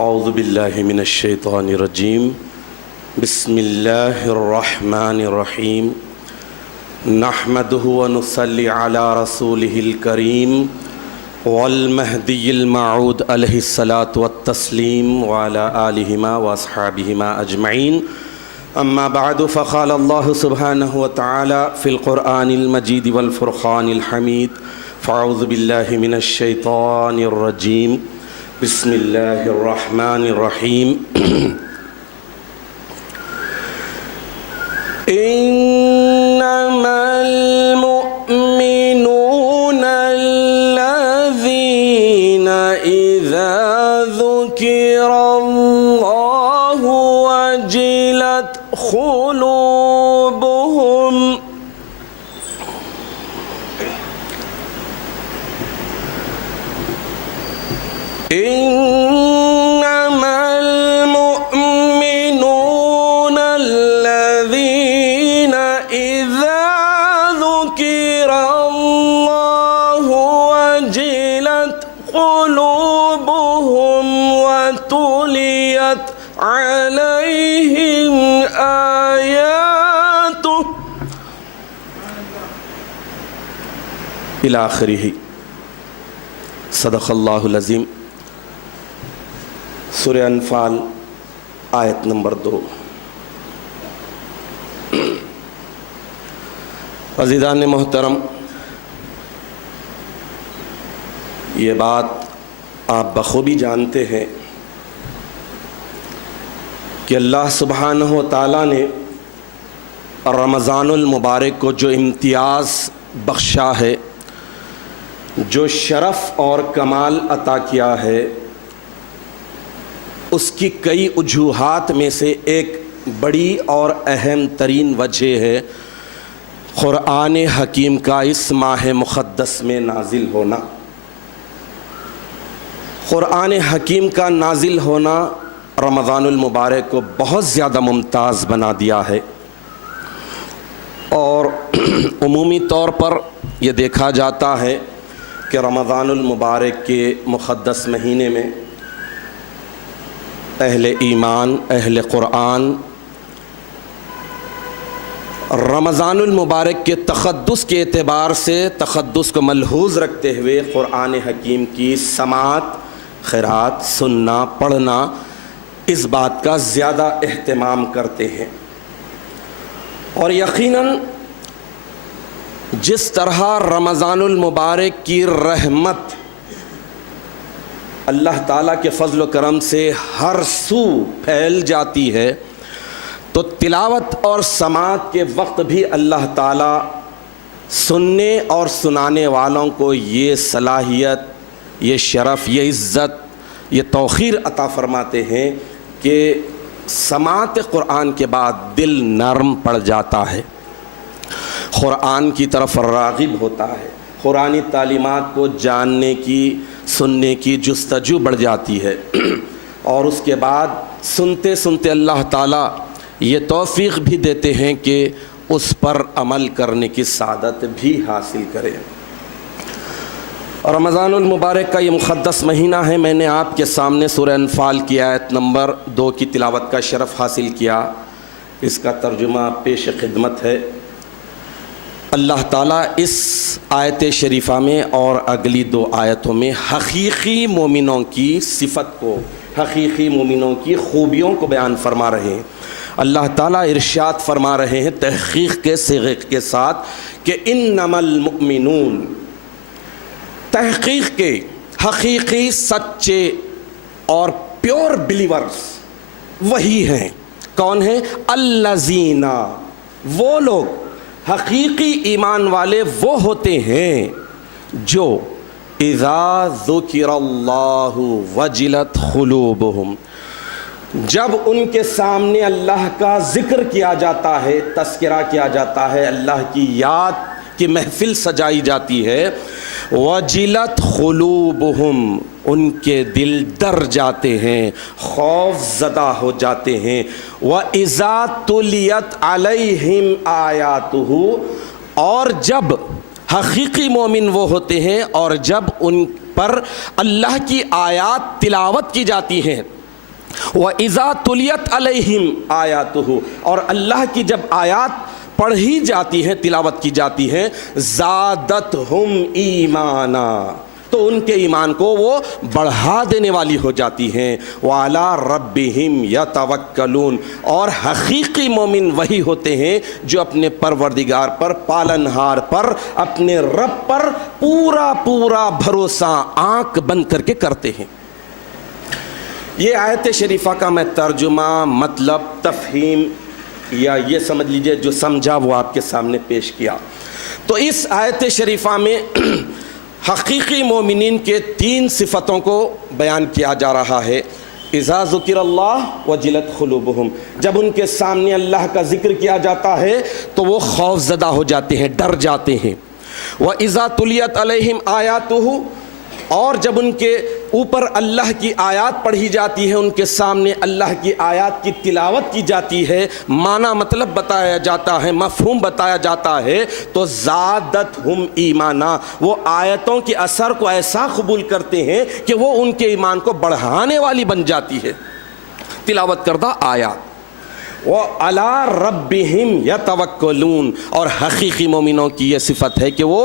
اعوذ باللہ من الشیطان الرجیم بسم اللہ الرحمن الرحیم نحمدہ ونصلی علی رسولہ الکریم والمہدی الموعود علیہ الصلاۃ والتسلیم وعلی آلہما واصحابہما اجمعین اما بعد فقال اللہ سبحانہ وتعالی فی القرآن المجید والفرقان الحمید فاعوذ باللہ من الشیطان الرجیم بسم اللہ الرحمن الرحیم انما المؤمنون الذین اذا ذکر اللہ وجلت قلوبهم انما المؤمنون الذين اذا ذكر الله وجلت قلوبهم وتليت عليهم آياته الى آخره صدق اللہ العظیم۔ سورہ انفال آیت نمبر 2۔ عزیزان محترم، یہ بات آپ بخوبی جانتے ہیں کہ اللہ سبحانہ و تعالیٰ نے رمضان المبارک کو جو امتیاز بخشا ہے، جو شرف اور کمال عطا کیا ہے، اس کی کئی وجوہات میں سے ایک بڑی اور اہم ترین وجہ ہے قرآن حکیم کا اس ماہ مقدس میں نازل ہونا۔ قرآن حکیم کا نازل ہونا رمضان المبارک کو بہت زیادہ ممتاز بنا دیا ہے، اور عمومی طور پر یہ دیکھا جاتا ہے کہ رمضان المبارک کے مقدس مہینے میں اہل ایمان، اہل قرآن رمضان المبارک کے تقدس کے اعتبار سے تقدس کو ملحوظ رکھتے ہوئے قرآن حکیم کی سماعت، قرات، سننا، پڑھنا، اس بات کا زیادہ اہتمام کرتے ہیں۔ اور یقیناً جس طرح رمضان المبارک کی رحمت اللہ تعالیٰ کے فضل و کرم سے ہر سو پھیل جاتی ہے، تو تلاوت اور سماعت کے وقت بھی اللہ تعالیٰ سننے اور سنانے والوں کو یہ صلاحیت، یہ شرف، یہ عزت، یہ توقیر عطا فرماتے ہیں کہ سماعت قرآن کے بعد دل نرم پڑ جاتا ہے، قرآن کی طرف راغب ہوتا ہے، قرآنی تعلیمات کو جاننے کی، سننے کی جستجو بڑھ جاتی ہے، اور اس کے بعد سنتے سنتے اللہ تعالیٰ یہ توفیق بھی دیتے ہیں کہ اس پر عمل کرنے کی سعادت بھی حاصل کریں۔ رمضان المبارک کا یہ مقدس مہینہ ہے، میں نے آپ کے سامنے سورہ انفال کی آیت نمبر 2 کی تلاوت کا شرف حاصل کیا، اس کا ترجمہ پیش خدمت ہے۔ اللہ تعالیٰ اس آیت شریفہ میں اور اگلی 2 آیتوں میں حقیقی مومنوں کی صفت کو، حقیقی مومنوں کی خوبیوں کو بیان فرما رہے ہیں۔ اللہ تعالیٰ ارشاد فرما رہے ہیں تحقیق کے صیغے کے ساتھ کہ انما المؤمنون، تحقیق کے حقیقی سچے اور پیور بلیورز وہی ہیں۔ کون ہیں؟ الذین، وہ لوگ، حقیقی ایمان والے وہ ہوتے ہیں جو اذا ذکر اللہ وجلت قلوبہم، جب ان کے سامنے اللہ کا ذکر کیا جاتا ہے، تذکرہ کیا جاتا ہے، اللہ کی یاد کی محفل سجائی جاتی ہے، وجلت قلوبہم، ان کے دل ڈر جاتے ہیں، خوف زدہ ہو جاتے ہیں، وَإِذَا تُلِيَتْ عَلَيْهِمْ آیَاتُهُ، اور جب حقیقی مومن وہ ہوتے ہیں اور جب ان پر اللہ کی آیات تلاوت کی جاتی ہیں، وَإِذَا تُلِيَتْ عَلَيْهِمْ آیَاتُهُ، اور اللہ کی جب آیات پڑھی جاتی ہیں، تلاوت کی جاتی ہیں، زادتہم ایمانا، تو ان کے ایمان کو وہ بڑھا دینے والی ہو جاتی ہیں۔ وَعَلَىٰ رَبِّهِمْ يَتَوَكَّلُونَ، اور حقیقی مومن وہی ہوتے ہیں جو اپنے پروردگار پر، پالنہار پر، اپنے رب پر پورا پورا بھروسہ آنکھ بند کر کے کرتے ہیں۔ یہ آیت شریفہ کا میں ترجمہ، مطلب، تفہیم، یا یہ سمجھ لیجئے جو سمجھا وہ آپ کے سامنے پیش کیا۔ تو اس آیت شریفہ میں حقیقی مومنین کے 3 صفتوں کو بیان کیا جا رہا ہے۔ اذا ذکر اللہ وجلت قلوبہم، جب ان کے سامنے اللہ کا ذکر کیا جاتا ہے تو وہ خوف زدہ ہو جاتے ہیں، ڈر جاتے ہیں۔ وَإِذَا تُلِيَتْ عَلَيْهِمْ آیَاتُهُ، اور جب ان کے اوپر اللہ کی آیات پڑھی جاتی ہے، ان کے سامنے اللہ کی آیات کی تلاوت کی جاتی ہے، معنی مطلب بتایا جاتا ہے، مفہوم بتایا جاتا ہے، تو زادتہم ایمانا، وہ آیتوں کے اثر کو ایسا قبول کرتے ہیں کہ وہ ان کے ایمان کو بڑھانے والی بن جاتی ہے تلاوت کردہ آیات۔ وَعَلَىٰ رَبِّهِمْ يَتَوَكَّلُونَ، اور حقیقی مومنوں کی یہ صفت ہے کہ وہ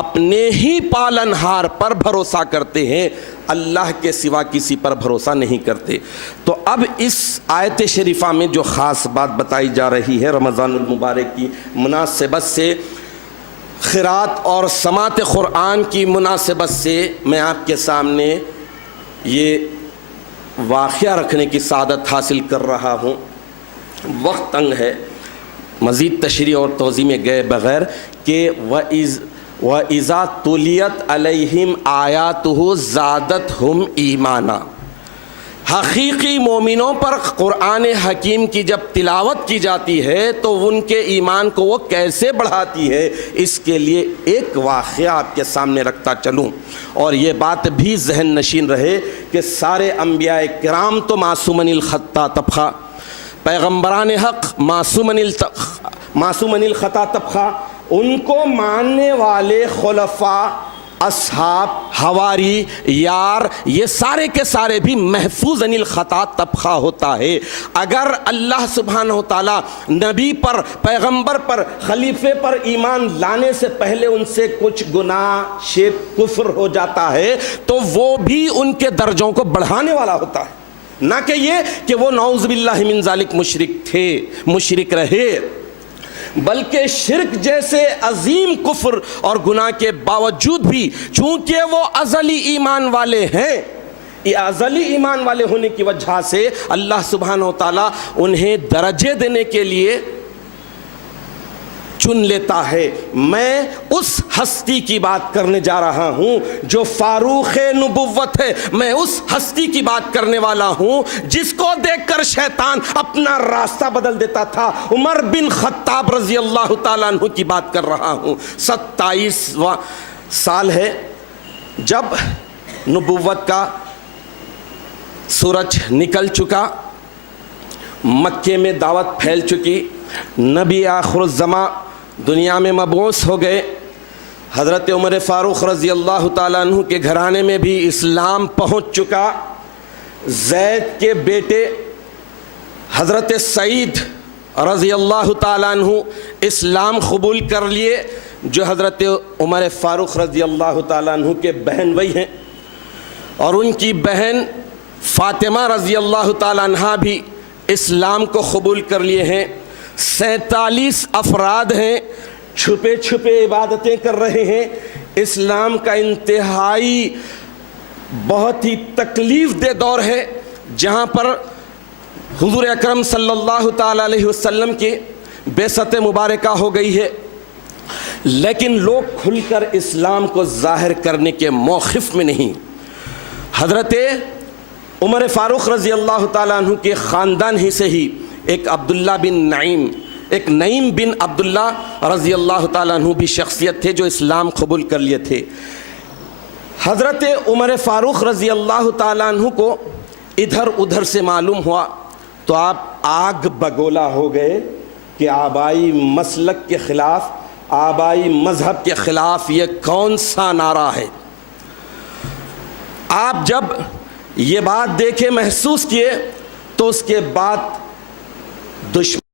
اپنے ہی پالنہار پر بھروسہ کرتے ہیں، اللہ کے سوا کسی پر بھروسہ نہیں کرتے۔ تو اب اس آیت شریفہ میں جو خاص بات بتائی جا رہی ہے رمضان المبارک کی مناسبت سے، قرات اور سماعت قرآن کی مناسبت سے، میں آپ کے سامنے یہ واقعہ رکھنے کی سعادت حاصل کر رہا ہوں۔ وقت تنگ ہے، مزید تشریح اور توضیح میں گئے بغیر کہ وَإِذَا تُلِيَتْ عَلَيْهِمْ آیَاتُهُ زَادَتْهُمْ ایمانا، حقیقی مومنوں پر قرآن حکیم کی جب تلاوت کی جاتی ہے تو ان کے ایمان کو وہ کیسے بڑھاتی ہے، اس کے لیے ایک واقعہ آپ کے سامنے رکھتا چلوں، اور یہ بات بھی ذہن نشین رہے کہ سارے انبیاء کرام تو معصومن الخطا طبخہ، پیغمبران حق معصومن الخطا طبخہ، ان کو ماننے والے خلفاء، اصحاب، حواری، یار، یہ سارے کے سارے بھی محفوظ عن الخطا طبخہ ہوتا ہے۔ اگر اللہ سبحانہ وتعالیٰ نبی پر، پیغمبر پر، خلیفے پر ایمان لانے سے پہلے ان سے کچھ گناہ، شرک، کفر ہو جاتا ہے تو وہ بھی ان کے درجوں کو بڑھانے والا ہوتا ہے، نہ کہ یہ کہ وہ نعوذ باللہ من ذالک مشرک تھے، مشرک رہے، بلکہ شرک جیسے عظیم کفر اور گناہ کے باوجود بھی چونکہ وہ ازلی ایمان والے ہیں، یہ ازلی ایمان والے ہونے کی وجہ سے اللہ سبحانہ وتعالیٰ انہیں درجے دینے کے لیے چن لیتا ہے۔ میں اس ہستی کی بات کرنے جا رہا ہوں جو فاروق نبوت ہے، میں اس ہستی کی بات کرنے والا ہوں جس کو دیکھ کر شیطان اپنا راستہ بدل دیتا تھا۔ عمر بن خطاب رضی اللہ تعالیٰ عنہ کی بات کر رہا ہوں۔ 27واں سال ہے جب نبوت کا سورج نکل چکا، مکے میں دعوت پھیل چکی، نبی آخر الزماں دنیا میں مبعوث ہو گئے، حضرت عمر فاروق رضی اللہ تعالیٰ عنہ کے گھرانے میں بھی اسلام پہنچ چکا۔ زید کے بیٹے حضرت سعید رضی اللہ تعالیٰ عنہ اسلام قبول کر لیے، جو حضرت عمر فاروق رضی اللہ تعالیٰ عنہ کے بہن بھائی ہیں، اور ان کی بہن فاطمہ رضی اللہ تعالیٰ عنہ بھی اسلام کو قبول کر لیے ہیں۔ 47 افراد ہیں، چھپے چھپے عبادتیں کر رہے ہیں۔ اسلام کا انتہائی بہت ہی تکلیف دہ دور ہے جہاں پر حضور اکرم صلی اللہ تعالیٰ علیہ وسلم کی بعثت مبارکہ ہو گئی ہے، لیکن لوگ کھل کر اسلام کو ظاہر کرنے کے موقف میں نہیں۔ حضرت عمر فاروق رضی اللہ تعالیٰ عنہ کے خاندان ہی سے ہی ایک عبداللہ بن نعیم، ایک نعیم بن عبداللہ رضی اللہ تعالیٰ عنہ بھی شخصیت تھے جو اسلام قبول کر لیے تھے۔ حضرت عمر فاروق رضی اللہ تعالیٰ عنہ کو ادھر ادھر سے معلوم ہوا تو آپ آگ بگولا ہو گئے کہ آبائی مسلک کے خلاف، آبائی مذہب کے خلاف یہ کون سا نعرہ ہے۔ آپ جب یہ بات دیکھے، محسوس کیے تو اس کے بعد دشمن